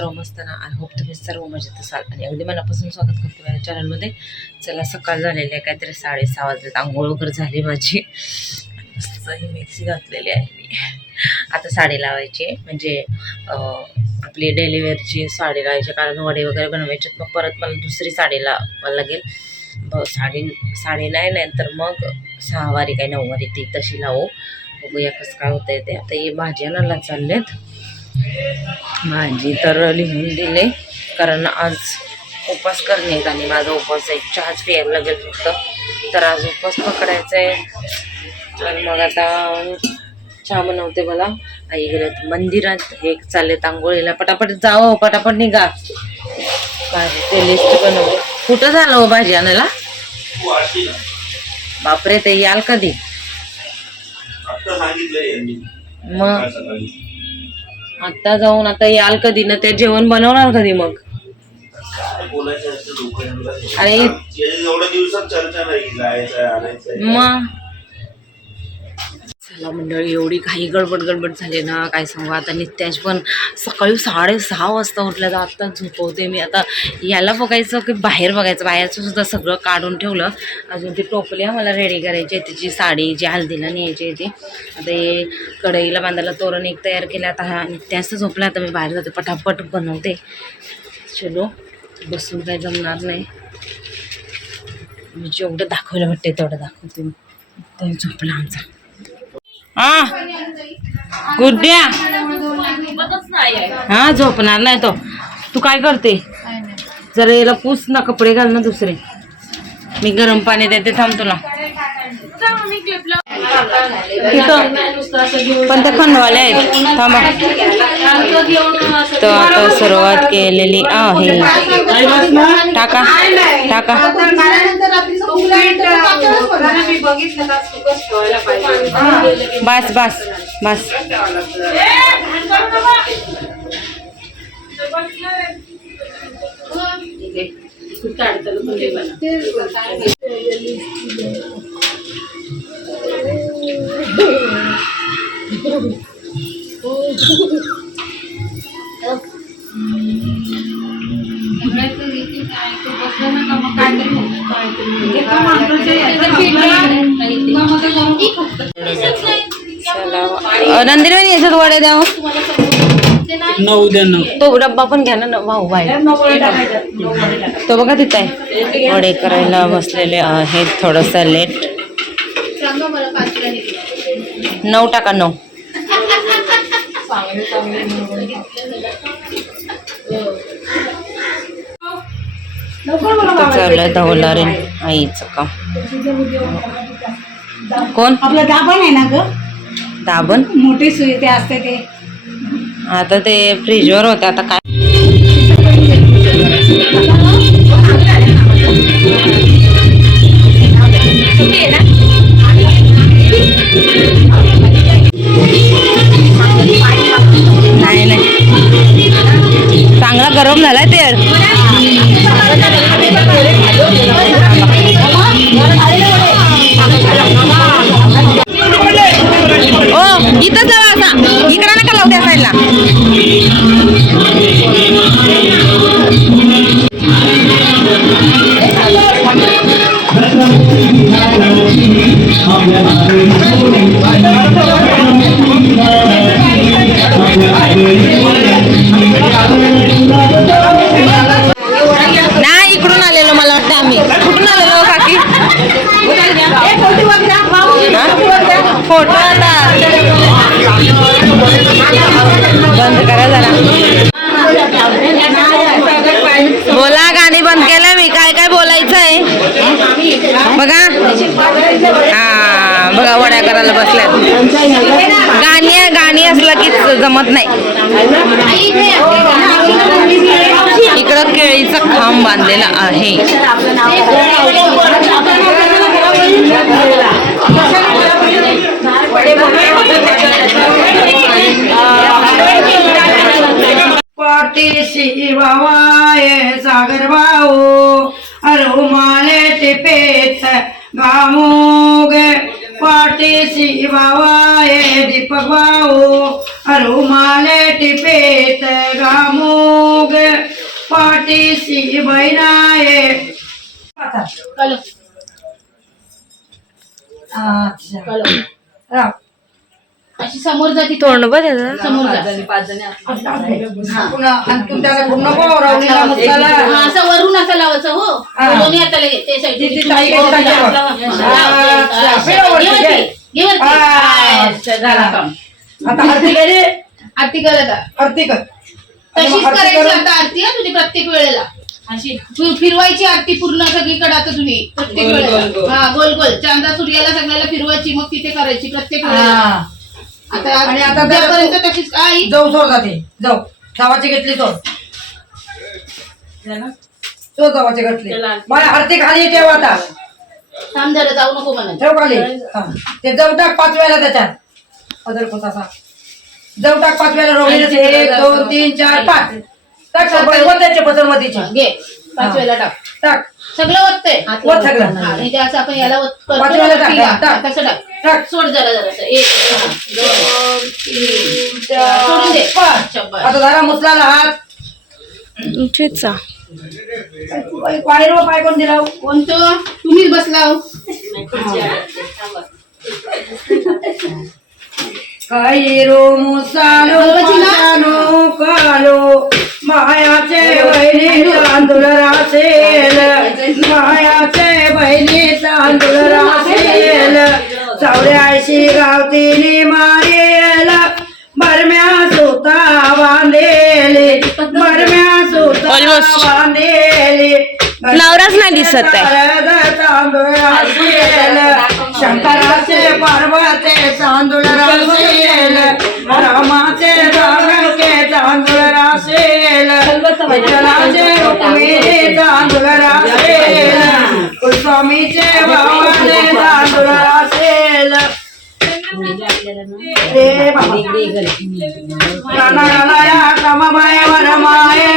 सर्व मस्त ना. आय होप तुम्ही सर्व मजेत असाल आणि अगदी मनापासून स्वागत करते माझ्या चॅनलमध्ये. चला सकाळ झालेली आहे, काहीतरी 6:30 वाजलेत. आंघोळ वगैरे झाली माझी. मस्त ही मिक्सी घातलेली आहे मी. आता साडी लावायची आहे, म्हणजे आपली डेली वेअरची साडी लावायची, कारण वडे वगैरे बनवायचे. मग परत मला दुसरी साडी लावायला लागेल. साडी नाही तर मग 6 वारी काय 9 वारी ती तशी लावू. बघूया कसं काय होतंय ते. आता हे भाजी आणायला चाललेत. भाजी तर लिहून दिले, कारण आज उपवास करणे आणि माझा उपवास आहे. चहाच प्यायला लागेल फक्त, तर आज उपवास पकडायचा आहे. तर मग आता चहा बनवते. मला आई गेल्यात मंदिरात, हे चाललेत आंघोळीला. पटापट जाओ, पटापट निघा. भाजीचे लिस्ट बनवले. कुठं झालं हो भाजी आणायला? बापरे, ते याल कधी? मग आता जाऊन आता याल कधी ना? ते जेवण बनवणार कधी मग? अरे एवढ्या दिवसात चर्चा नाही, जायचं मग चला मंडळी, एवढी काही गडबड झाली ना, काय सांगू. आता नित्याच पण सकाळी 6:30 वाजता उठल्या, तर आत्ता झोपवते मी. आता याला बघायचं की बाहेर बघायचं. बाहेरचं सुद्धा सगळं काढून ठेवलं. अजून ती टोपल्या मला रेडी करायची आहे, तिची साडी जी हल्दीला न्यायची आहे ती. आता हे कढईला बांधायला तोरण एक तयार केलं. आता हा नित्याच झोपला. आता मी बाहेर जाते, पटापट बनवते. चलो, बसून काही जमणार नाही. मी जेवढं दाखवायला वाटते तेवढं दाखवते मी. तर झोपला आमचा. हा गुड्ड्या, हा झोपणार नाही तो. तू काय करते? जरा याला पूस ना, कपडे घाल ना दुसरे. मी गरम पाणी देते, थांब तुला. पण ते खंडवाले आहेत, थांबा. तर आता सुरुवात केलेली आहे. टाका टाका. बस बस बस. नंदिनी याच्यात वडे द्या. 9 तो डब्बा पण घ्या ना भाऊ. बाहेर तो बघा तिथं आहे. वडे करायला बसलेले आहेत. थोडंसं लेट. 9 टाका, 9. चाललंय धवलारे आईचं काम. कोण? आपलं दाबण आहे ना ग, दाबण मोठी सुई ते असते ते. आता ते फ्रीजवर होते. आता काय नाही नाही, चांगला गरम झालाय तेल. ओ इथं जावा, असा इकडं नका लावू त्या साईडला. नाही इकडून आलेलो, मला वाटतं आम्ही कुठून आलेलो काकी? फोटो आता बंद करा जरा. बोला, गाणी बंद केलं मी. काय काय बोलायचं आहे बघा. हा बघा, वड्या करायला बसल्यात. गाणी असलं की जमत नाही. इकडं केळीचा खांब बांधलेला आहे. पाठीशी वावाय सागर भाऊ, अरो माले ते पेथ गामोग. पाठीशी वावाय दीपक भाऊ, रुमाले टिपेत गामोग पाठीशी बहिणाये. कलो अच्छा कलो राव. अशी समोर जाती तोंड बघ त्याचं. समोर जा पुन्हा आणखून त्याला पूर्ण रवणीला मसाला. हा, असं वरून असं लावायचं हो. हा. दोन्ही हाताला घे ते साईड ती ताई घेऊन टाकली बघ. अच्छा, झाला काम. आता आरती केली. आरती कर आता. आरती कर. तशीच आरती करायची करून- आता आरती हा तुझी प्रत्येक वेळेला अशी फिरवायची आरती पूर्ण सगळीकडे आता तुम्ही प्रत्येक गोल, वेळेला. गोल, गोल. हा गोल गोल चांदा सूर्याला सगळ्याला फिरवायची मग तिथे करायची प्रत्येक वेळेला. हा. आता आणि आता उद्यापर्यंत तशीच आई जाऊ सोड जाते. जाऊ जावाची घेतली तो जावाची घेतली. मला आरती खाली ठेव आता. थांब जरा जाऊ नको म्हणा. ठेव खाली. हा. ते जाऊ टाक 5 वेळेला त्याच्यात पदर कोतासा जाऊ टाक 5 वेळेला रोवलेलं. 1 2 3 4 5 टाक त्याच्या पदरमतीचे घे 5 वेळेला टाक टाक. सगळं ओतते ओत सगळं. आणि ते असं आपण याला ओत करतो. 5 वेळेला टाक. तिला. टाक. तसं टाक. टाक. सोड जरा जरा 1 2 3 सोडून दे. 5. शब्बा. आता जरा मुसलाला हात. चिचा. पायरो पाय कोण दिला. कोणतो तुम्हीच बसलाव. कैरो मुसालो पानो कालो मायाचे बहिणी तांदूळ रासेल. मायाचे बहिणी तांदूळ रासेल. 84 गावतीने मारेल. बरम्या सुता बांधेले. बरम्या सुता Almost. बांधेले. नवराच नाही दिसत आहे. तांदूळ रासेल. शंकराचे पार्वते तांदूळ रासेल. रामाचे रावणके तांदूळ रासेल. विठ्ठलाचे रुक्मिणी तांदूळ रासेल. स्वामीचे भावाने तांदूळ रासेल. रे बाबा गाणा गालाया कमामाय वरमाये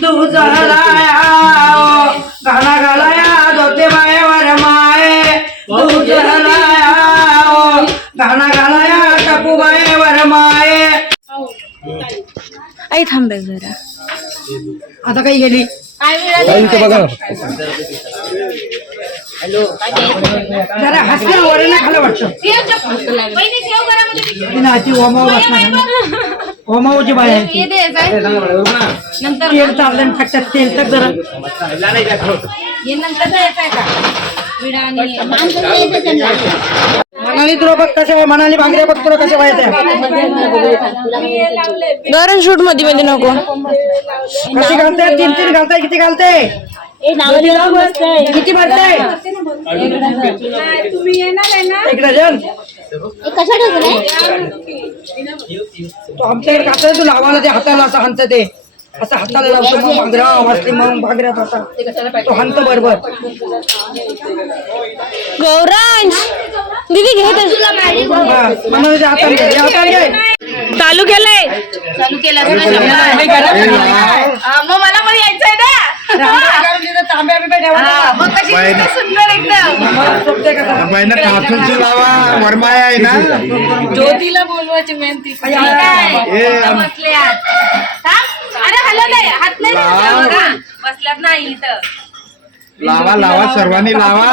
दूध लाया. गाणा गालाया ज्योतिबाय वरमाये दूध लाया. गाणा गालाया टपूबाय वरमाये. आई थांबे जरा. आता काही गेली. जरा हसणं वरण खालं वाटतं. नाची ओमाव बसणार. ओमावची बाय आहे. नंतर तेल चाललं फटक्यात तेल तर जरा मनाली तुला बघ कशा आहे. मनाली भांगरे बघ तुला कशा व्हायच्या. गरण शूट मध्ये नको. कशी घालते. 3 घालताय. किती घालते. किती भरते. 1 डझन. तो आमच्याकडे खात तू लावायला ते हाताला असं हंत ते असं हाताला लावतो. मग भांगरा वाचली मग भांगऱ्यात असा तो हंत बरोबर. गौरांश दीदी घे मनालीच्या हाताने घे. हाताने घे. चालू केलंय. चालू केला मग मला पण यायचंय ना. तांब्या बिब्या ठेवा. मग कशी दिसते सुंदर एकदम. ठाकूरची लावा वरमाया आहे ना. ज्योतीला बोलवायची मेहनती. बसल्यात. अरे हलत आहे. हात नाही लावला बघा. बसल्यात नाही इथं. लावा लावा सर्वांनी लावा.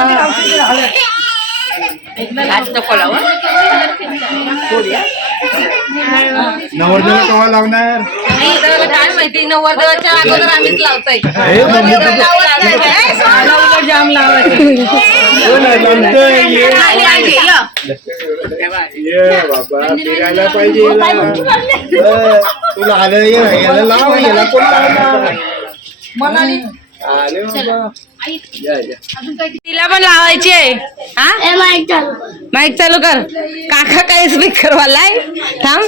नवरदेवाला कवा लावणार. काय माहिती नवरदेवाच्या अगोदर आम्हीच लावतोय. जाम ये बाबा फिरायला पाहिजे. तुला आलं याला लाव. याला कोण लावणार. मनाली आले बाबा. तिला पण लावायची आहे. हा माईक चालू कर. काका काय स्पीकर वालाय. थांब.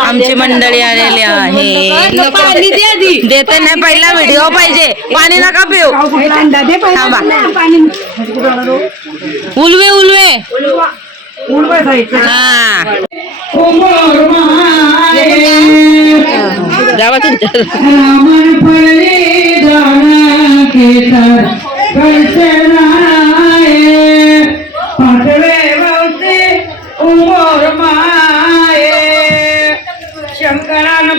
आमची मंडळी आलेली आहे. पाणी दे आधी. देते नाही. पहिला व्हिडिओ पाहिजे. पाणी नका पिऊ. थांबा. उलवे उलवे. हा जावा तुमच्या. पाठवे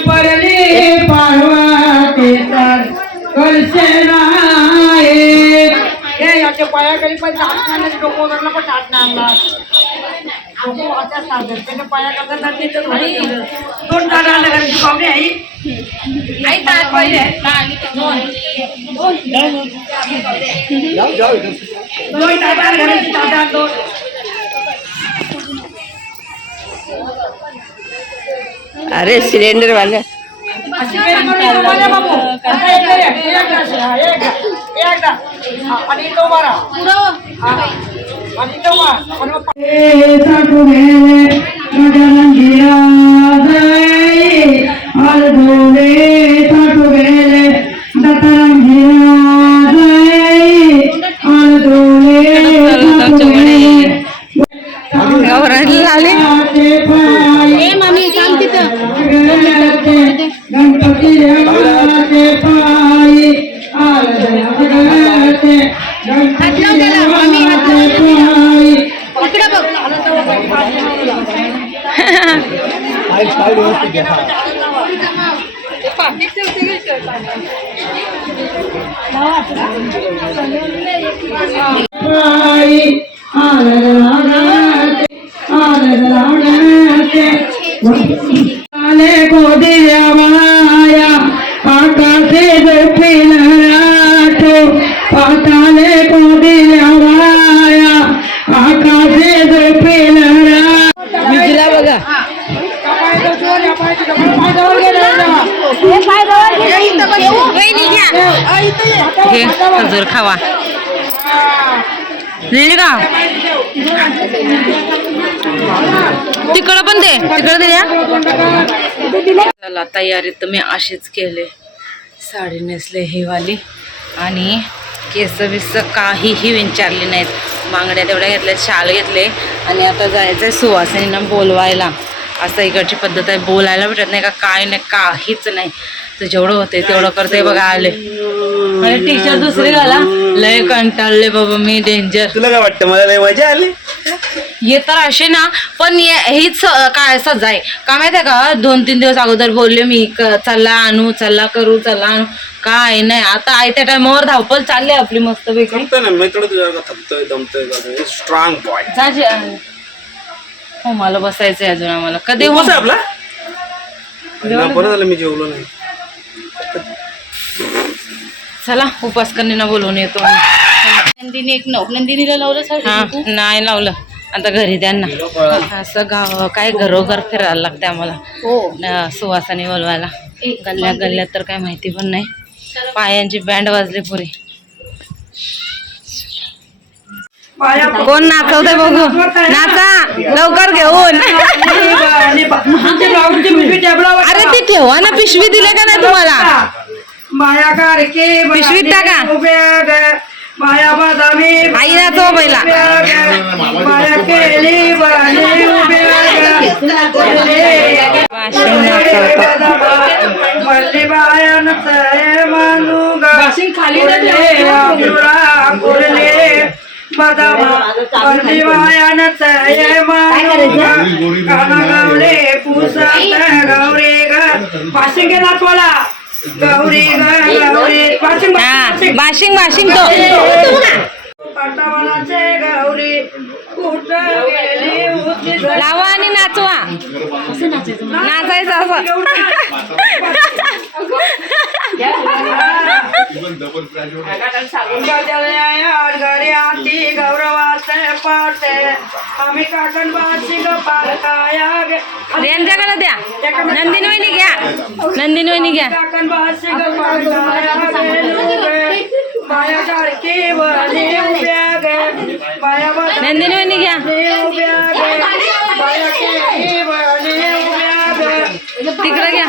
पडली पार्वती तर कळसे नाही हे याच्या पायाखाली पण नाचणार डोकं वगैरे पण नाचणार डोकं आता साधर त्याच्या पायाकडे नाचते दोन टाका घराची पाहुणे आई आई ताट पहिले दोन टाका घराची ताटात दोन अरे सिलेंडर वाले अशी काही करू नका माझ्या बाबू आता एकदा आणि तो मारा आणि तो मारा मामी काम तिथं गणपती देवाचे पायी इकडे बघ गोदी माया आकाशे झोपेल राठो पाताले गोदी माया आकाशे झोपेल राठो बघा खजूर खावा का तिकडं पण दे तिकडं दे चला तयारी तर मी अशीच केले साडी नेसले ही वाली आणि केस बिस काहीही विचारले नाहीत बांगड्या तेवढ्या घेतल्या शाल घेतले आणि आता जायचंय सुवासिनींना बोलवायला असं इकडची पद्धत आहे बोलायला भेटत नाही का काय नाही काहीच नाही तर जेवढं होते तेवढं करते बघा आले आणि टी शर्ट दुसरी घाला लय कंटाळले बाबा मी डेंजर तुला काय वाटतं मला लय मजा आली ये तर असे ना पण हीच काय सजा आहे का माहिती आहे का 2-3 दिवस अगोदर बोलले मी चला आणू चला करू चला आणू काय नाही आता त्या टायमावर धावपळ चालली आपली मस्त पैकी ना मी थोडं तुझ्या थकतोय दमतोय स्ट्रॉंग बॉय हो मला बसायचंय अजून आम्हाला कधी उपवास आहे आपला बरं झालं मी जेवलो नाही चला उपास करणीला बोलवून येतो नंदिनी एक नंदिनीला लावलं हा नाही लावलं आता घरी त्यांना असं गाव काय घरोघर फिरायला लागते आम्हाला सुवासाने बोलवायला गल्ल्या गल्ल्यात तर काय माहिती पण नाही पायांची बँड वाजली पुरी कोण नाचवते बघू नाचा लवकर घेऊन अरे ती ठेवा ना पिशवी दिले का नाही तुम्हाला पिशवीत टाका माया बदामी आई नाचव पहिला माया केली मल्ली बायान मानू खाली बदामा मल्ली बायान गौरे पुसात गौरे पाशिंग नाचवाला गौरी गौरी बाशिंग बाशिंग तो गौरी लावा आणि नाचवा नाचायचं असं घरी आती गौरवास पाटे आम्ही काकण बाशी पाया यांच्याकडे द्या नंदिनी वहिनी घ्या नंदिनी वहिनी घ्या काकण बाशी माया सारखी बने उभ्या गे माया नंदिनी वहिनी घ्या तिकडे घ्या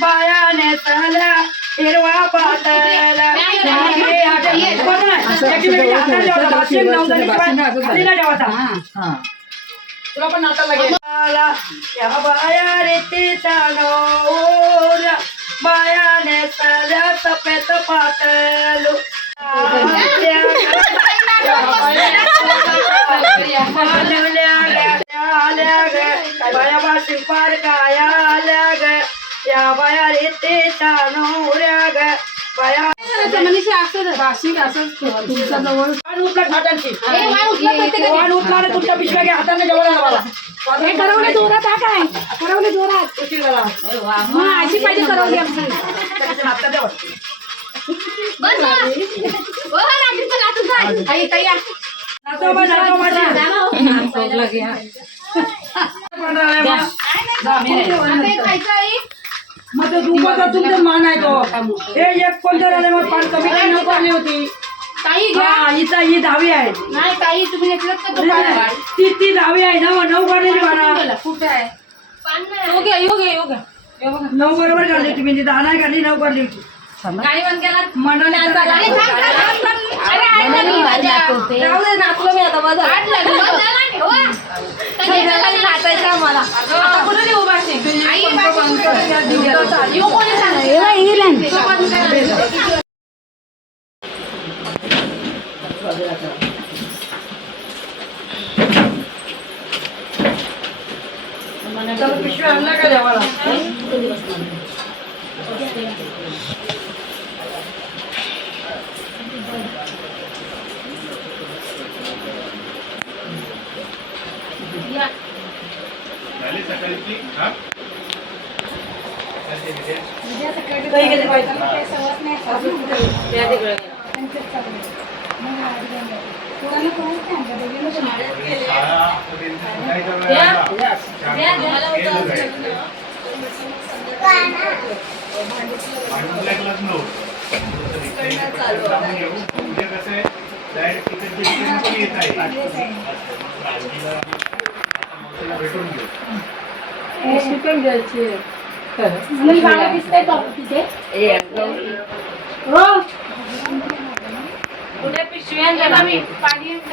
बायाने चला हिरवा पातला तुला पण नाता लागेल या बाया रे तिचा नवऱ्या बायाने सगळ्या तपेत पातळू बाया बाशी पार गाया आल्या ग या बाया रे तिचा नवऱ्या ग बाया तुमच्या जवळ वाण उठला ठाटांची वाण उठला रे तुमच्या पिशव्या घ्या हाताने जवळ आला मला करवले जोरात हा काय करवले जोरात उशीर झाला अशी पाहिजे करवली आमची हातात द्यावं. नाचव बा, नाचव माझी. मग तो दुपारचा तुमचं मान आहे तो हे एक कोणतं राहिले मग पाच कमी काही न पाहिली होती काही घ्या हा हिचा ही 10वी आहे नाही काही तुम्ही घेतलं का दुपार ती 10वी आहे ना 9 काढलेली म्हणा कुठे आहे योग्य 9 बरोबर काढली तुम्ही 10 नाही काढली 9 काढली होती गाडी बंद केला मंडळी पिशवी आणला का देवाला काही गेले पाहिजे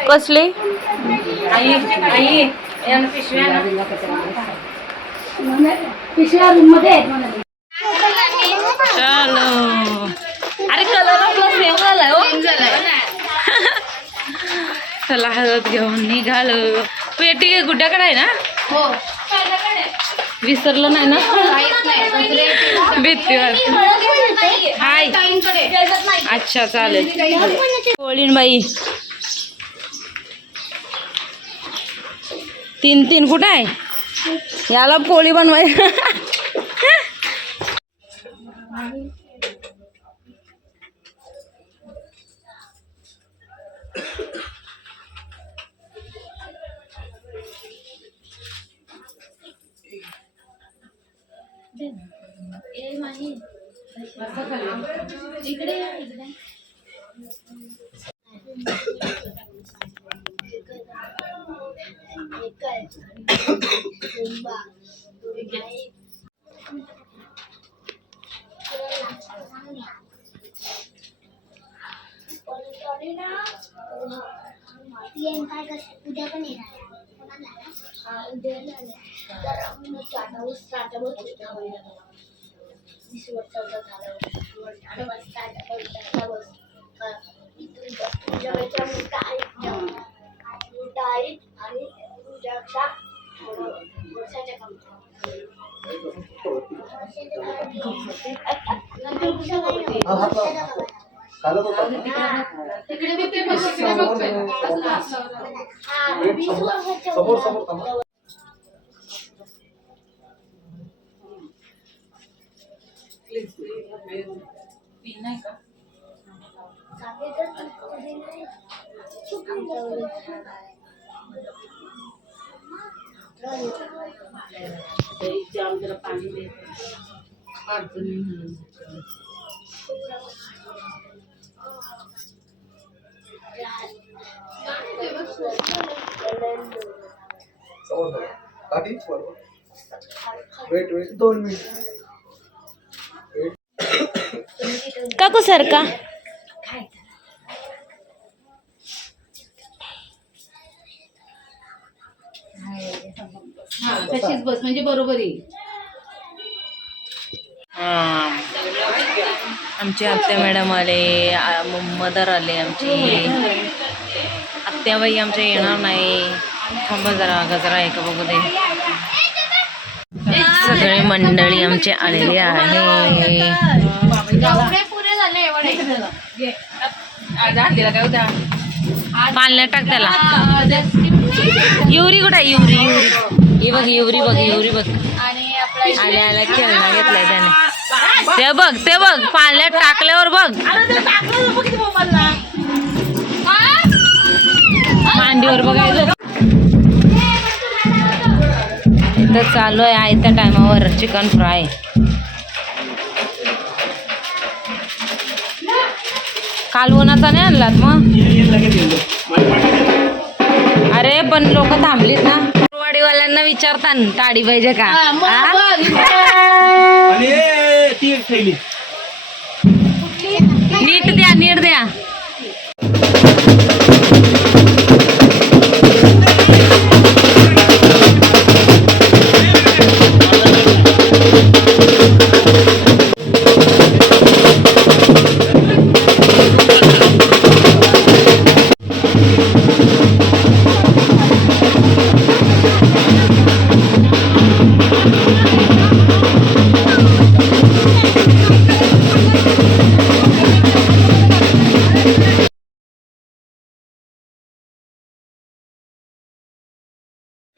कसले पिशव्या रूम मध्ये आहेत म्हणाले. चलो अरे कलर आपला सेम झालाय हो चला हळद घेऊन निघालो पेटी गुड्याकडे आहे ना हो विसरलं नाही ना भीतीवर हाय अच्छा चालेल कोळीन बाई 3 कुठं आहे याला पोळी बनवाय उद्या पण येणार काकू सर का हा तशीच बस म्हणजे बरोबर येईल. आमची आत्या मॅडम आले, मदर आले आमची आत्याबाई आमच्या येणार नाही. थांबा जरा गजरा आहे का बघू दे. सगळे मंडळी आमचे आलेले आहे. पुरे झाले पालण्यात टाक त्याला. युरी कुठे आहे? युरी ही बघ, युरी बघ, युरी बघ. आणि आपला आल्या खेळणा घेतलाय त्याने. ते बघ, ते बघ, पालण्यात टाकल्यावर बघ मांडीवर बघायचं. तर चालू आहे आयत्या टायमावर चिकन फ्राय. कालवणाचा नाही आणलात मग? अरे पण लोक थांबलीत ना. वाडीवाल्यांना विचारता ताडी पाहिजे का? नीट द्या, नीट द्या.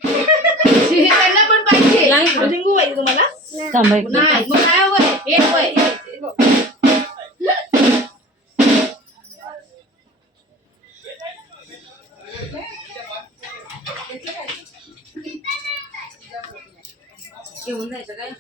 त्यांना पण पाहिजे. थांबा एक नाही मग काय वय एक वय. घेऊन जायचं काय?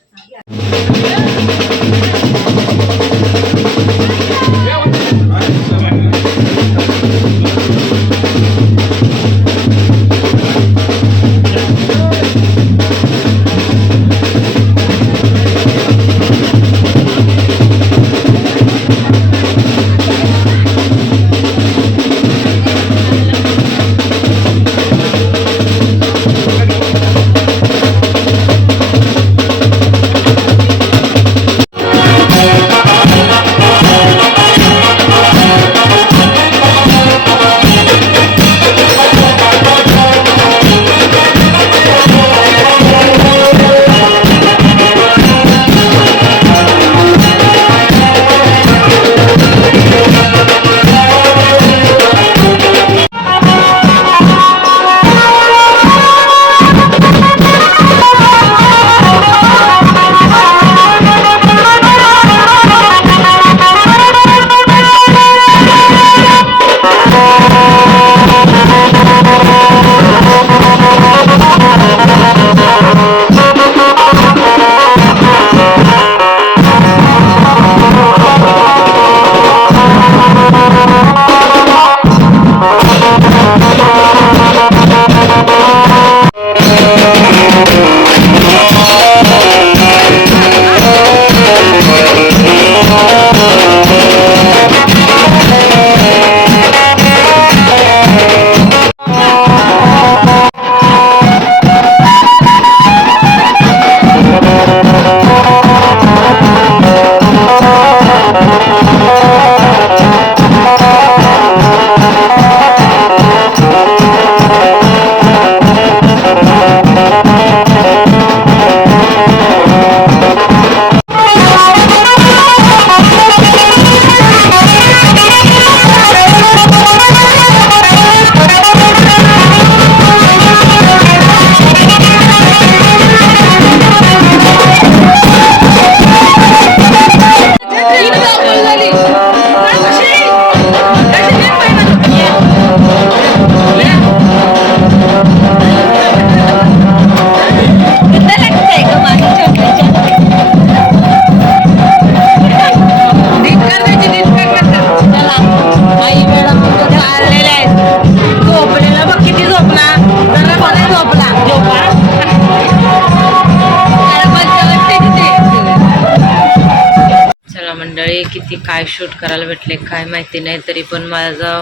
किती काय शूट करायला भेटले काय माहिती नाही, तरी पण माझं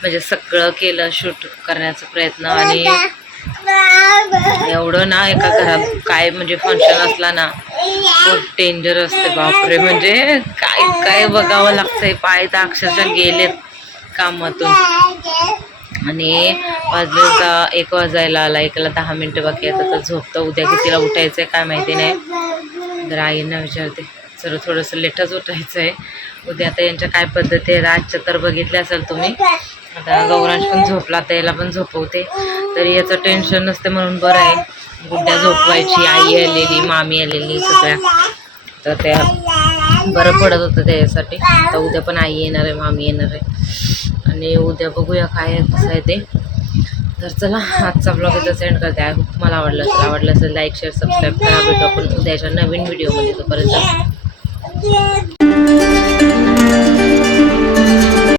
म्हणजे सगळं केलं शूट करण्याचा प्रयत्न. आणि एवढं ना एका घरात काय म्हणजे फंक्शन असला ना खूप डेंजर असते बापरे. म्हणजे काय काय बघावं लागतंय. पाय तर अक्षरशः गेलेत कामातून. आणि वाजले 1 वाजायला आला. 1ला 10 मिनटं बाकी आता तर झोपतं. उद्या कितीला उठायचं आहे काय माहिती नाही. तर आईंना विचारते. जरा थोडंसं लेटच उठायचं आहे उद्या. आता यांच्या काय पद्धती आहेत आजच्या तर बघितल्या असेल तुम्ही. आता गौरांश पण झोपला तर याला पण झोपवते. तरी याचं टेन्शन नसते म्हणून बरं आहे. गुड्ड्या झोपवायची, आई आलेली, मामी आलेली सगळ्या, तर त्या बरं पडत होतं त्याच्यासाठी. तर उद्या पण आई येणार आहे, मामी येणार आहे. आणि उद्या बघूया काय आहे कसं आहे ते. तर चला आजचा ब्लॉग इथं सेंड करते. आय होप तुम्हाला आवडलं असेल लाईक शेअर सबस्क्राईब करा. भेटू आपण उद्याच्या नवीन व्हिडिओमध्ये. तोपर्यंत